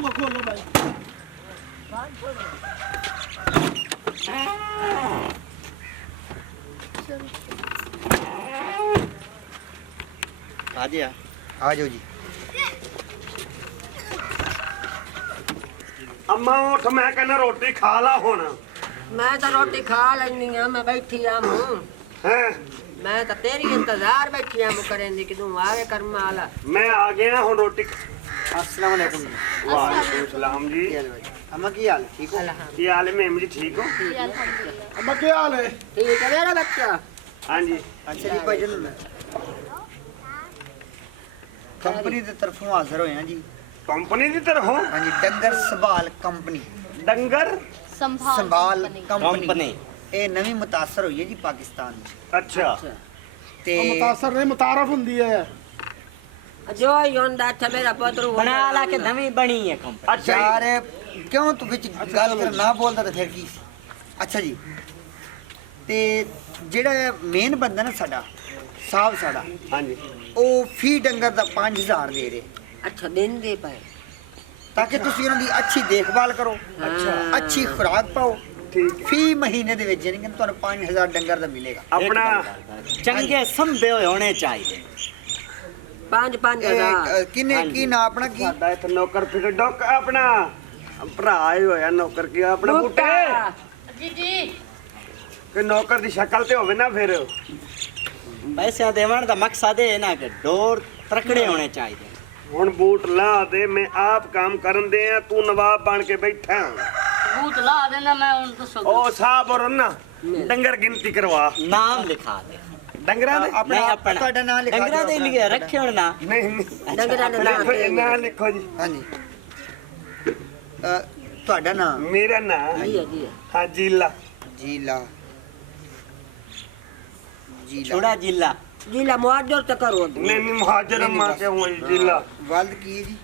बुआ खोलो भाई। आ जाओ जी। अम्मा उठ, मैं कहना रोटी खा ला हुण। मैं तो रोटी खा लेनी है, मैं बैठी हूं। हैं मैं तो तेरी इंतजार बैठी हूं करेंदी कि तू आवे कर्म वाला। मैं आ गया हुण रोटी। अस्सलाम वालेकुम। वालेकुम सलाम जी। अम्मा की हाल ठीक हो? की हाल है मेम जी? ठीक हो? अम्मा क्या हाल है? ठीक है मेरा बच्चा। हाँ जी। अच्छा जी भाईजान, कंपनी की तरफों हाजिर होए हैं जी। कंपनी की तरफ हो? हाँ जी, डंगर संभाल कंपनी। डंगर संभाल कंपनी ये नवी मुतासर हुई है जी पाकिस्तान में। अच्छा ते मुतासर नहीं मुतारफ हुंदी है। जो योंदा था मेरा पुत्र बना ला के नवी बनी है कंपनी। अच्छा यार क्यों तू विच गल कर ना बोलदा ते फिर की? अच्छा जी, ते जेड़ा मेन बंदा ना साडा साहब साडा हाँ जी। ਉਹ ਫੀ ਡੰਗਰ ਦਾ 5000 ਦੇ ਰਹੇ अच्छा दिन दे पाए। ਤਾਂ ਕਿ ਤੁਸੀਂ ਉਹਨਾਂ ਦੀ ਅੱਛੀ ਦੇਖਭਾਲ ਕਰੋ, ਅੱਛੀ ਖੁਰਾਕ ਪਾਓ। ठीक है। ਫੀ ਮਹੀਨੇ ਦੇ ਵਿੱਚ ਯਾਨੀ ਕਿ ਤੁਹਾਨੂੰ 5000 ਡੰਗਰ ਦਾ ਮਿਲੇਗਾ। अपना चंगे संभे हुए होने चाहिए। 5-5 ਇਹ हजार। ਕਿਨੇ ਕੀ ਨਾ ਆਪਣਾ ਕੀ साडा इत्थे नौकर फिर डॉक अपना भरा ही होया नौकर की अपना बूटे जी जी कि नौकर दी शक्ल ते होवे ना फिर। पैसे देवन का मकसद है ना कि डोर तकड़े होने चाहिए। हुण बूट ला दे, मैं आप काम करन दे तू नवाब बन के बैठा। बूट ला देना मैं उन तो सो ओ साहब और ना डंगर गिनती करवा नाम लिखा दे। डंगरा दे। ਆਪਣਾ नहीं अपना ਤੁਹਾਡਾ ਨਾਮ ਲਿਖਾ डंगरा दे ਦਿਓ लिए रखे होने ना। नहीं नहीं डंगरा ने ना लिखो ना लिखो जी। ਹਾਂਜੀ ਤੁਹਾਡਾ ਨਾਮ मेरा नाम जी जी हाँ जीला। ਜੀਲਾ ਜੀਲਾ छोड़ा जिला जिला मुआवजा तो करो। नहीं नहीं मुहाजिर अम्मा से हुआ जी जीला। ਵਲਦ ਕੀ ਹੈ ਜੀ?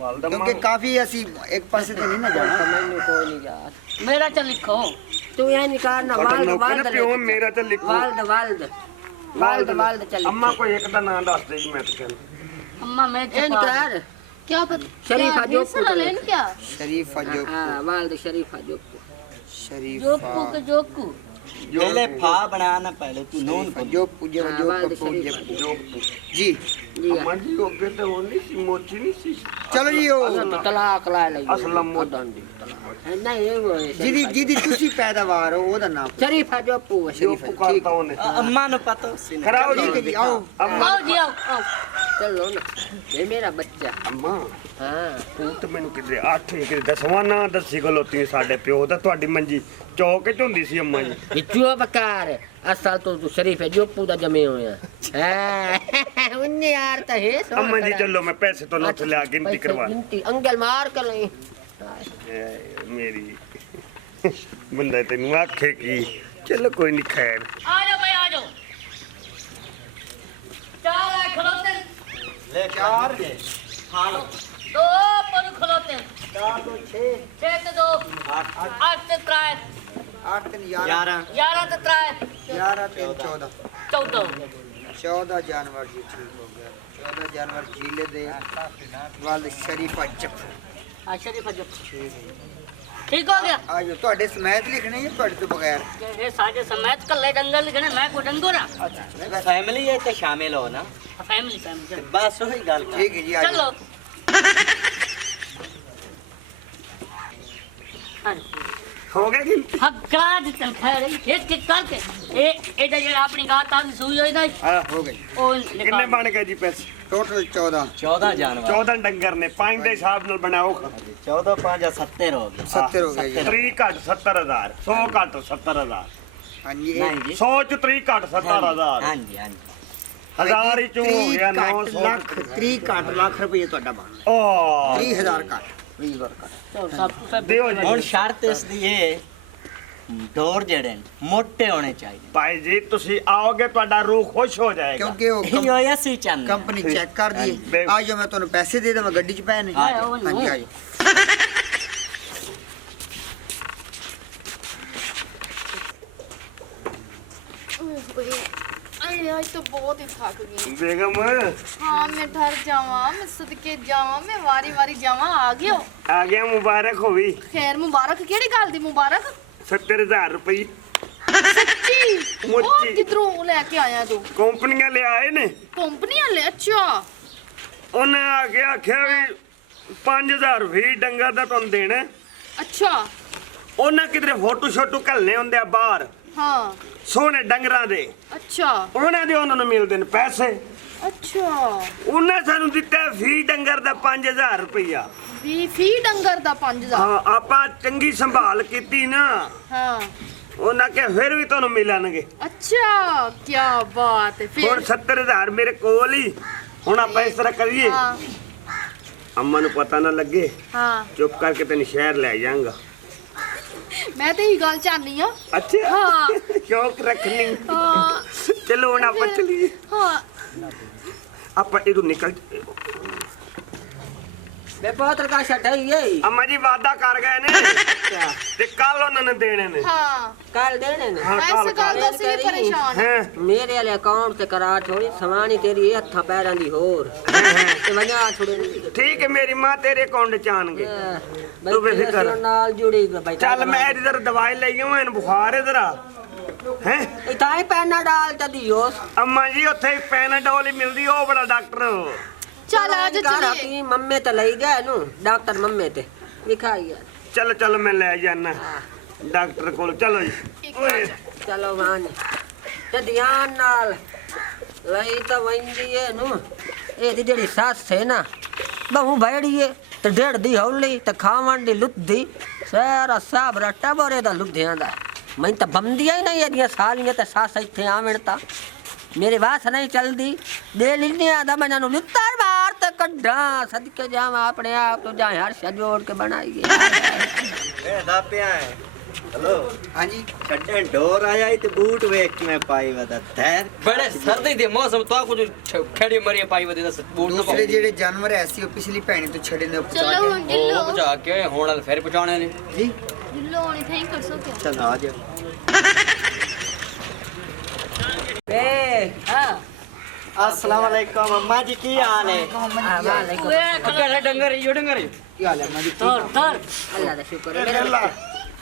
वालदा ਕਿਉਂਕਿ ਕਾਫੀ ਅਸੀਂ ਇੱਕ ਪਾਸੇ ਤੇ ਨਹੀਂ ਨਾ ਜਾਣਾ। मैंने कोई नहीं यार। मेरा चल लिखो तू ये निकाल ना वाल्द वाल्द प्यो मेरा ते लिखो। वाल्द वाल्द वाल्द वाल्द चल। अम्मा कोई एक दा नाम दस दे जी मैं तो कहना। अम्मा मैं ये निकाल क्या पता शरीफा जो लेन क्या शरीफा जो हां वाल्द शरीफा जो शरीफा के जोकू पहले फा बनाना, पहले तू नून को जो पूजे जो वाल्द पूजे शरीफा जो जी। जी अम्मा जी ओके तो वो नहीं सी मोची नहीं सी। ਚਲੋ ਜੀ ਉਹ तो तलाक ला ले असलम मो नहीं ये वो है ਜਿਹਦੀ ਜਿਹਦੀ ਤੁਸੀਂ ਪੈਦਾਵਾਰ ਹੋ ਉਹਦਾ ਨਾਮ शरीफा जो पू जो शरीफा पुकारता हूं ने अम्मा ने पता उसी ने। कराओ ठीक है जी। जी आओ। अम्मा आओ जी आओ चलो ना ये मेरा बच्चा। अम्मा हां ਤੂੰ ਤੇ ਮੈਨੂੰ ਕਿਤੇ 8 ਕਿਤੇ 10ਵਾਂ ਨਾ ਦੱਸੀ ਗਲੋਤੀ ਸਾਡੇ ਪਿਓ ਦਾ ਤੁਹਾਡੀ ਮੰਜੀ ਚੌਕ ਚ ਹੁੰਦੀ ਸੀ ਅੰਮਾ ਜੀ। बिचुआ बकार असल तो तू शरीफ है जो पू दा जमे होया हां उन्ने यार तो है सो ਅੰਮਾ ਜੀ ਚਲੋ ਮੈਂ ਪੈਸੇ ਤੋਂ ਨੋਟ ਲਿਆ ਗਿਣਤੀ ਕਰਵਾ। गिनती अंगल मार कर ले ਮੇਰੀ ਬੰਦਾ ਤੈਨੂੰ ਆਖੇ ਕੀ। ਚਲੋ ਕੋਈ ਨਹੀਂ ਖੈਰ। आ जाओ भाई आ जाओ चार है खलोते ले चार हाँ दो पर खलोते 4 2 6 छह ते दो आठ ते त्राय 8 3 11 11 11 ते त्राय 11 3 14 14 14 जानवर जी ठीक हो गया। 14 जानवर जिले दे वल्द शरीफा जफ आ शरीफा जो ठीक हो गया ਆ ਜੋ ਤੁਹਾਡੇ ਸਮੈਤ ਲਿਖਣੇ ਜਾਂ ਤੁਹਾਡੇ ਤੋਂ ਬਗੈਰ? ये साजे समेत कर ले डंगर लिखने मैं को डंगोरा फैमिली है तो शामिल हो ना। फैमिली फैमिली बस वही गल कर। ਠੀਕ ਹੈ ਜੀ ਆ चलो ਹੋ ਗਿਆ ਗਿਣਤੀ? हक्का दितन खैर एक एक करके ए एटा जे अपनी गात आ सुई होई ना ਹਾਂ ਹੋ ਗਈ। ओ ਕਿੰਨੇ ਬਣ ਗਏ ਜੀ ਪੈਸੇ? ਟੋਟਲ 14 14 जानवर 14 ਡੰਗਰ ਨੇ 5 ਦੇ ਹਿਸਾਬ ਨਾਲ ਬਣਾਓ। 14 5 70 हो गए। 70 ਹੋ ਗਏ ਜੀ। 3 ਘੱਟ 70000 100 ਘੱਟ 70000 ਹਾਂਜੀ नहीं जी 100 ਚ 3 ਘੱਟ 70000 हाँ जी हाँ जी। ਹਜ਼ਾਰ ਹੀ ਚੋਂ ਹੋ ਗਿਆ 900 ਲੱਖ 30 ਘੱਟ ਲੱਖ ਰੁਪਏ ਤੁਹਾਡਾ ਬਣ ਓ 30000 ਘੱਟ। तो सब सब ਦਿਓ ਜੀ। और शर्त इसकी ये डोर जड़े मोटे होने चाहिए। ਭਾਈ ਜੀ ਤੁਸੀਂ ਆਓਗੇ ਤੁਹਾਡਾ ਰੂਹ ਖੁਸ਼ ਹੋ ਜਾਏਗਾ। ਕਿਉਂਕਿ ਉਹ यो ऐसी चंद ਕੰਪਨੀ ਚੈੱਕ ਕਰ ਹਾਂਜੀ। ਦਈਏ। ਆ ਜੋ ਮੈਂ ਤੁਹਾਨੂੰ ਪੈਸੇ ਦੇ ਦੇਵਾਂ ਗੱਡੀ 'ਚ ਪਏ ਨੇ। ਆ ਜਾਓ। ਹਾਂਜੀ ਆ ਜਾਓ। आज तो बहुत ही थक गई। बेगम हाँ मैं ठहर जावा, मैं सदके जावा, मैं वारी वारी जावा। आ गयो? आ गया, मुबारक होवी। खैर मुबारक केड़ी गल दी मुबारक? 70,000 रुपये सच्ची? मुच्ची। और किधरों लेके आया तू? कंपनियां ले आए ने। कंपनियां ले? अच्छा। उन्हें आके आख्या भी 5,000 रुपये डंगर दा तुम देना। अच्छा। उन्हें किधरे फोटो शोटो घलने होंदे आ बाहर हाँ। सोने डंगरां दे। अच्छा। उन्हें दे उन्होंने मिलते ने पैसे। अच्छा। उन्हें सानू दिता फी डंगर दा 5,000 रुपया। फी डंगर दा 5,000? हाँ, आपा चंगी संभाल कीती ना। हाँ। उन्हें के फिर भी तुहानू मिलणगे। अच्छा, क्या बात है। हुण फिर 70,000 मेरे कोल ही। हुण आपां इस तरह करिए, हाँ। अम्मा नू पता ना लगे। हाँ। चुप करके तेन शहर ले जाऊंगा। मैं तो यही गल चाहनी हूँ। अच्छा। हाँ। शौक रखनी। हाँ। चलो हुण आपां चलिए। हाँ। आपां इधर निकल। बे पोत्र का छटाई है। अम्मा जी वादा कर गए ने ते कल उन्होंने देने ने। हाँ। कल देने ने। हाँ, ऐसे गल तो सी परेशान है। हैं मेरे वाले अकाउंट ते करा छोड़ी सवानी तेरी हत्था पैरां दी होर ते वजा छोड़े ठीक है, मेरी मां तेरे अकाउंट च आनगे। तू बेफिक्र नाल जुड़ी भाई। चल मैं इधर दवाई ले आऊं, इन बुखार इधर आ हैं। इताई पैना डाल त दियो। अम्मा जी उत्थे पैनाडोल ही मिलदी, ओ बड़ा डॉक्टर। चल आज चलिए। की मम्मे ते लई गए नु डॉक्टर मम्मे ते दिखाई है। चलो चलो मैं ले जाना डॉक्टर को। चलो जी। ओए चलो मान ते ध्यान नाल लई तो वंदी है नु। ए दी जेड़ी सास है ना बहु बैड़ी है ते डेढ़ दी हौली ते खावन दी लुद्दी सारा साब रट्टा बोरे दा लुधियां दा। मैं तो बमदिया ही नहीं एदियां सालियां ते सास इत्थे आवेण ता मेरे वास नहीं चलदी। दे लिने आदा मैं नु नित्तर बार ते कड्डा सदके जावा अपने आप तो जा हर जोड़ के बनाई गई। ए दा पिया है। हेलो। हाँ जी। छड्डे डोर आया ही ते बूट वेख के मैं पाई वदा धैर। बड़े सर्दी दे मौसम तो कुछ खेड़ी मरी पाई वदी दस बूट न दूसरे जेड़े जानवर ऐसी ओ पिछली भैणी तो छड़े ने चलो ओ जिल्लो बचा के होण फिर पहुंचाने ने जी। जिल्लो होनी थे कर सके। चल आ जा। ए हाँ अस्सलाम वालेकुम अम्मा जी, की हाल है? वालेकुम वे अगर डंगर यो डंगर की हाल है अम्मा जी? तर तर अल्लाह दा शुक्र है मेरा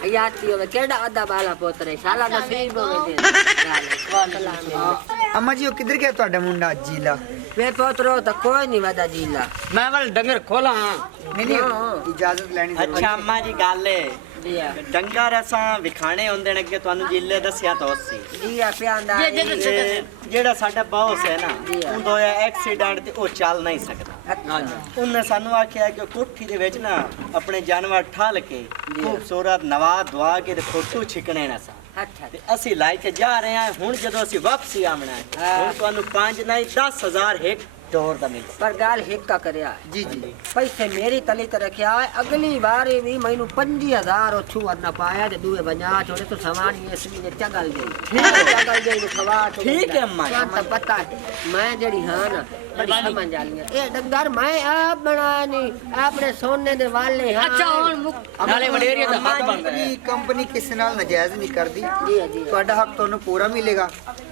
याद की होवे केड़ा आदा बाला पोतरे साला नसीब होवे दे। अम्मा जी ओ किधर गया ਤੁਹਾਡਾ ਮੁੰਡਾ ਜੀਲਾ? वे पोतरो तो कोई नहीं वादा जीला। मैं वाल डंगर खोला हां। नहीं नहीं इजाजत लेनी जरूरी अच्छा अम्मा जी गल है जिया डंगर असां विखाने ਹੁੰਦੇ ਨੇ ਅੱਗੇ ਤੁਹਾਨੂੰ ਜਿੱਲੇ ਦੱਸਿਆ ਤਾਂ ਸੀ। जिया प्यांदा जे जे जे ਜਿਹੜਾ ਸਾਡਾ ਬੌਸ ਹੈ ਨਾ ਜੀ। ਉਹਦਾ ਹੋਇਆ ਐਕਸੀਡੈਂਟ ਤੇ ਉਹ ਚੱਲ ਨਹੀਂ ਸਕਦਾ। हां जी। ਉਹਨੇ ਸਾਨੂੰ ਆਖਿਆ ਕਿ ਕੋਠੀ ਦੇ ਵਿੱਚ ਨਾ ਆਪਣੇ ਜਾਨਵਰ ਠਾਲ ਕੇ ਖੂਬਸੂਰਤ ਨਵਾ ਦਵਾ ਕੇ ਤੇ ਫੋਟੋ ਛਿਕਣੇ ਨਾ ਸਾ अच्छा ਤੇ ਅਸੀਂ ਲੈ ਕੇ ਜਾ ਰਹੇ ਹਾਂ। ਹੁਣ ਜਦੋਂ ਅਸੀਂ ਵਾਪਸੀ ਆਉਣਾ ਹੈ ਹੁਣ ਤੁਹਾਨੂੰ 5 ਨਹੀਂ 10,000 ਇੱਕ डोर दा मिल। पर गाल हिक्का करया जी जी पैसे मेरी तली ते रखया है अगली बारी भी मैनू 25,000 ओछू न पाया ते दुए बजा छोड़े तो सामान ये इसमें ने चगल गई चगल गई खवा ठीक है अम्मा तो पता है मैं जड़ी हां ना बड़ी समझ आली ए डंगर मैं आप बनाया नहीं अपने सोने दे वाले हां। अच्छा हुन नाले वडेरिया दा हक बनदा है। ਕੰਪਨੀ ਕਿਸੇ ਨਾਲ ਨਜਾਇਜ਼ ਨਹੀਂ ਕਰਦੀ। जी जी ਤੁਹਾਡਾ ਹੱਕ ਤੁਹਾਨੂੰ ਪੂਰਾ ਮਿਲੇਗਾ।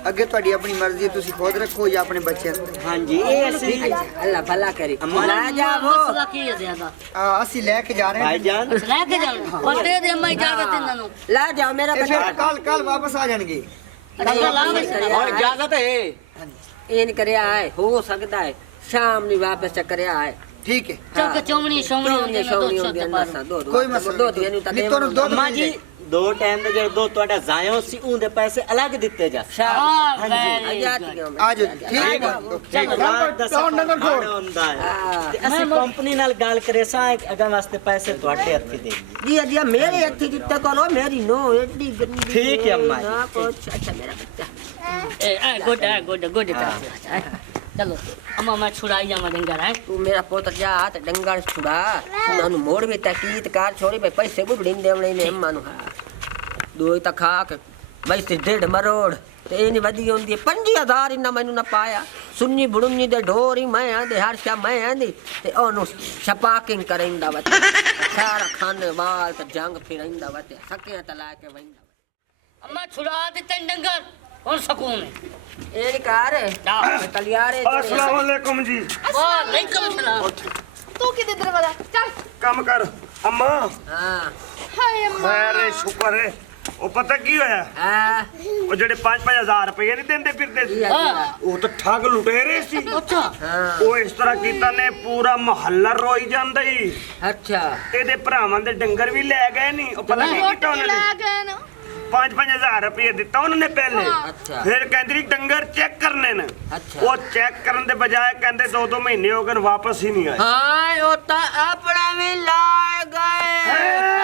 ਅੱਗੇ ਤੁਹਾਡੀ ਆਪਣੀ ਮਰਜ਼ੀ ਤੁਸੀਂ ਖੁਦ ਰੱਖੋ ਜਾਂ ਆਪਣੇ ਬੱਚਿਆਂ ਨੂੰ। हाँ जी ये ਅਸੀਂ अल्लाह भला करे अम्मा ला जाओ मसला की है ज्यादा ਅਸੀਂ ਲੈ ਕੇ ਜਾ ਰਹੇ ਹਾਂ। भाईजान लेके जाओ पर दे दे मैं इजाजत इन्हां नु ला जाओ मेरा ਇਹ बच्चा ਫਿਰ ਕੱਲ ਵਾਪਸ ਆ ਜਾਣਗੇ। अच्छा ला मैं और इजाजत है इन करया है हो सकता है शाम नी वापस करया है। ठीक है चल के चौमनी शौमनी होंदी है दो छोटे पास कोई मसला दो नहीं। दिया नहीं नहीं ਤੁਹਾਨੂੰ ਦੁੱਧ अम्मा ਮਿਲ जी ਜਾਏ। दो टाइम ਦੇ ਜਿਹੜੇ ਦੋ ਤੁਹਾਡਾ ਜ਼ਾਇਓ ਸੀ ਉਹਦੇ ਪੈਸੇ ਅਲੱਗ ਦਿੱਤੇ ਜਾ हां ਆ ਜਾਓ ਠੀਕ ਹੈ ਕੌਣ ਨੰਬਰ ਖੋਲ ਹੁੰਦਾ ਹੈ ਤੇ ਅਸੀਂ ਕੰਪਨੀ ਨਾਲ ਗੱਲ ਕਰੇ ਸਾਂ ਅਗਾਂ ਵਾਸਤੇ ਪੈਸੇ ਤੁਹਾਡੇ ਹੱਥੀ ਦੇ जी जी मेरे हथी जितना करो मेरी नो एडी गंदी ठीक है अम्मा जी। ना कुछ अच्छा मेरा बच्चा ए गुड गुड चलो अम्मा मैं छुड़ाई जावा डंगर है तू मेरा पुत्र जा ते डंगर छुड़ा उन्होंने मोड़ भी तकीत कार छोड़ी भाई पैसे भी बड़ी देवणे ने अम्मा नु हां दो ही तक खाक भाई से 1.5 मरोड़ ते इनी वदी होंदी 5000 इना मैनू ना पाया सुन्नी बुड़ुन्नी दे ढोर ही मैं आंदे हर शा मैं आंदी ते ओनु शपाकिंग करैंदा वते सारा खाने वाल ते जंग फिरैंदा वते सकियां तला के वैंदा अम्मा छुड़ा देते डंगर ਹੁਣ ਸਕੂਨ ਹੈ ਇਹ ਕਾਰ ਜਾ। ਤਲਿਆਰੇ अस्सलाम वालेकुम जी ਵਾਲੇਕੁਮ ਸਲਾਮ ਤੂੰ ਕਿਤੇ ਦਰਵਾਜ਼ਾ ਚੱਲ कम कर अम्मा ਹਾਂ ਹਾਏ ਅੰਮਾ खैर है, शुक्र है ਉਹ ਪਤਾ ਕੀ ਹੋਇਆ ਹਾਂ ਉਹ ਜਿਹੜੇ 5-5000 ਰੁਪਏ ਨਹੀਂ ਦਿੰਦੇ ਫਿਰਦੇ ਸੀ ਉਹ ਤਾਂ ਠੱਗ ਲੁਟੇਰੇ ਸੀ ਅੱਛਾ ਹਾਂ ਉਹ ਇਸ ਤਰ੍ਹਾਂ ਕੀਤਾ ਨੇ ਪੂਰਾ ਮਹੱਲਾ ਰੋਈ ਜਾਂਦਾ ਹੀ ਅੱਛਾ ਇਹਦੇ ਭਰਾਵਾਂ ਦੇ ਡੰਗਰ ਵੀ ਲੈ ਗਏ ਨਹੀਂ ਉਹ ਪਤਾ ਕੀ ਕੀਤਾ ਉਹਨਾਂ ਲੈ ਨੇ ਗਏ ਨਾ 5-5000 ਰੁਪਏ ਦਿੱਤਾ ਉਹਨਾਂ ਨੇ ਪਹਿਲੇ ਅੱਛਾ ਫਿਰ ਕਹਿੰਦੇ ਨੀ ਡੰਗਰ ਚੈੱਕ ਕਰਨੇ ਨੇ ਅੱਛਾ। ਉਹ ਚੈੱਕ ਕਰਨ ਦੇ ਬਜਾਏ ਕਹਿੰਦੇ 2-2 ਮਹੀਨੇ ਹੋ ਗਏ ਵਾਪਸ ਹੀ ਨਹੀਂ ਆਏ ਹਾਂ ਉਹ ਤਾਂ ਆਪਣਾ ਵੀ ਲਾ ਗਏ